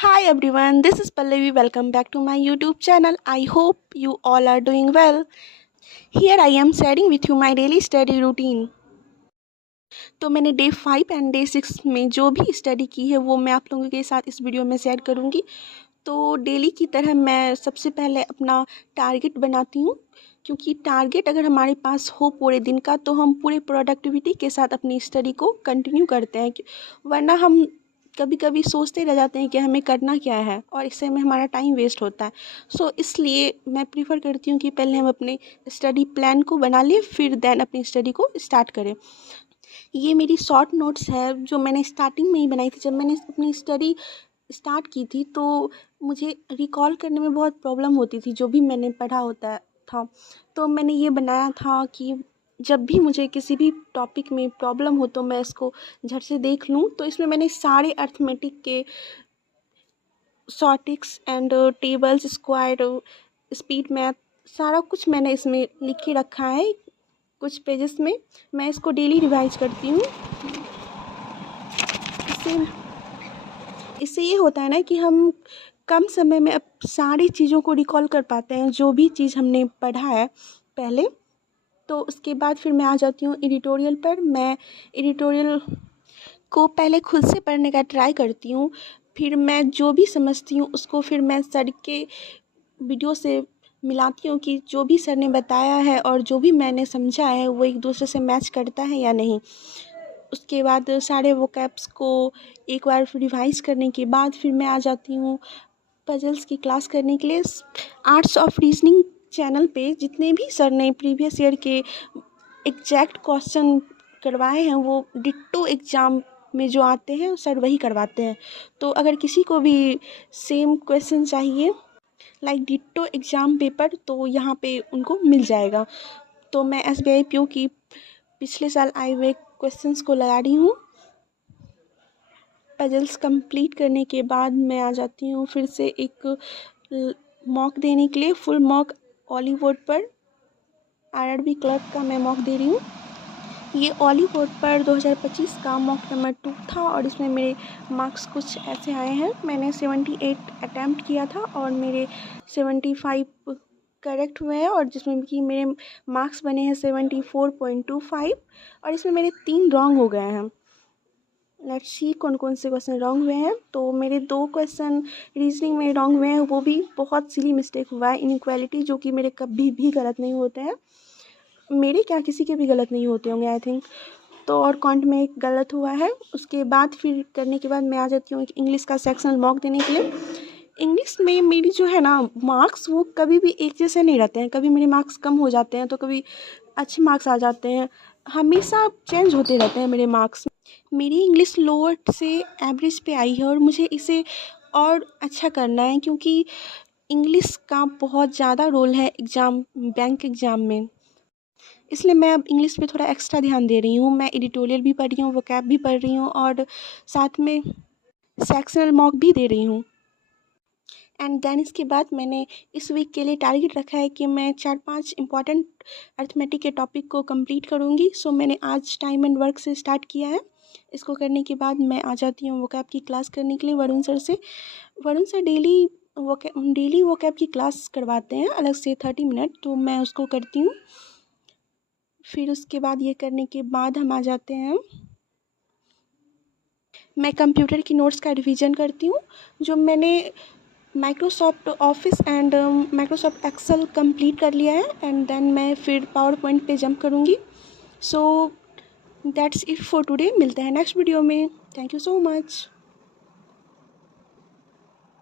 Hi everyone, this is Pallavi. Welcome back to my YouTube channel. I hope you all are doing well. Here I am sharing with you my daily study routine. तो मैंने day 5 and day 6 में जो भी study की है वो मैं आप लोगों के साथ इस वीडियो में शेयर करूँगी। तो डेली की तरह मैं सबसे पहले अपना टारगेट बनाती हूँ, क्योंकि टारगेट अगर हमारे पास हो पूरे दिन का तो हम पूरे प्रोडक्टिविटी के साथ अपनी स्टडी को कंटिन्यू करते हैं, वरना हम कभी कभी सोचते रह जाते हैं कि हमें करना क्या है और इससे में हमारा टाइम वेस्ट होता है। इसलिए मैं प्रीफर करती हूँ कि पहले हम अपने स्टडी प्लान को बना लें, फिर देन अपनी स्टडी को स्टार्ट करें। ये मेरी शॉर्ट नोट्स है जो मैंने स्टार्टिंग में ही बनाई थी। जब मैंने अपनी स्टडी स्टार्ट की थी तो मुझे रिकॉल करने में बहुत प्रॉब्लम होती थी जो भी मैंने पढ़ा होता था। तो मैंने ये बनाया था कि जब भी मुझे किसी भी टॉपिक में प्रॉब्लम हो तो मैं इसको झट से देख लूँ। तो इसमें मैंने सारे अर्थमेटिक के shortcuts and tables, square, speed math, सारा कुछ मैंने इसमें लिख के रखा है कुछ पेजेस में। मैं इसको डेली रिवाइज करती हूँ। इससे ये होता है ना कि हम कम समय में अब सारी चीज़ों को रिकॉल कर पाते हैं जो भी चीज़ हमने पढ़ा है पहले। तो उसके बाद फिर मैं आ जाती हूँ एडिटोरियल पर। मैं एडिटोरियल को पहले खुद से पढ़ने का ट्राई करती हूँ, फिर मैं जो भी समझती हूँ उसको फिर मैं सर के वीडियो से मिलाती हूँ कि जो भी सर ने बताया है और जो भी मैंने समझा है वो एक दूसरे से मैच करता है या नहीं। उसके बाद सारे वोकैब्स को एक बार रिवाइज करने के बाद फिर मैं आ जाती हूँ पजल्स की क्लास करने के लिए। आर्ट्स ऑफ रीजनिंग चैनल पे जितने भी सर ने प्रीवियस ईयर के एग्जैक्ट क्वेश्चन करवाए हैं वो डिट्टो एग्ज़ाम में जो आते हैं सर वही करवाते हैं। तो अगर किसी को भी सेम क्वेश्चन चाहिए लाइक डिट्टो एग्ज़ाम पेपर तो यहाँ पे उनको मिल जाएगा। तो मैं SBI PO की पिछले साल आए हुए क्वेश्चंस को लगा रही हूँ। पजल्स कंप्लीट करने के बाद मैं आ जाती हूँ फिर से एक मॉक देने के लिए। फुल मॉक ऑली बोर्ड पर RRB क्लर्क का मैं मॉक दे रही हूँ। ये ऑली बोर्ड पर 2025 का मॉक नंबर 2 था और इसमें मेरे मार्क्स कुछ ऐसे आए हैं। मैंने 78 अटैम्प्ट किया था और मेरे 75 करेक्ट हुए हैं, और जिसमें कि मेरे मार्क्स बने हैं 74.25 और इसमें मेरे 3 रॉन्ग हो गए हैं। लेट्स सी कौन कौन से क्वेश्चन रॉन्ग हुए हैं। तो मेरे 2 क्वेश्चन रीजनिंग में रॉन्ग हुए हैं, वो भी बहुत सिली मिस्टेक हुआ है, इनइक्वालिटी, जो कि मेरे कभी भी गलत नहीं होते हैं। मेरे क्या किसी के भी गलत नहीं होते होंगे आई थिंक। तो और कॉन्ट में एक गलत हुआ है। उसके बाद फिर करने के बाद मैं आ जाती हूँ इंग्लिश का सेक्शनल मॉक देने के लिए। इंग्लिश में मेरी जो है ना मार्क्स वो कभी भी एक जैसे नहीं रहते हैं। कभी मेरे मार्क्स कम हो जाते हैं तो कभी अच्छे मार्क्स आ जाते हैं, हमेशा चेंज होते रहते हैं मेरे मार्क्स। मेरी इंग्लिश लोअर से एवरेज पे आई है और मुझे इसे और अच्छा करना है, क्योंकि इंग्लिश का बहुत ज़्यादा रोल है एग्ज़ाम, बैंक एग्ज़ाम में। इसलिए मैं अब इंग्लिश पे थोड़ा एक्स्ट्रा ध्यान दे रही हूँ। मैं एडिटोरियल भी पढ़ रही हूँ, वोकैब भी पढ़ रही हूँ और साथ में सेक्शनल मॉक भी दे रही हूँ। एंड देन इसके बाद मैंने इस वीक के लिए टारगेट रखा है कि मैं 4-5 इंपॉर्टेंट अर्थमेटिक के टॉपिक को कंप्लीट करूँगी। मैंने आज टाइम एंड वर्क से स्टार्ट किया है। इसको करने के बाद मैं आ जाती हूँ वोकैब की क्लास करने के लिए वरुण सर से। वरुण सर डेली वोकैब की क्लास करवाते हैं अलग से 30 मिनट, तो मैं उसको करती हूँ। फिर उसके बाद ये करने के बाद हम आ जाते हैं, मैं कंप्यूटर की नोट्स का रिवीजन करती हूँ। जो मैंने Microsoft Office and Microsoft Excel complete कर लिया है एंड देन मैं फिर पावर पॉइंट पे जंप करूँगी। So that's it for today. मिलते हैं नेक्स्ट वीडियो में। Thank you so much.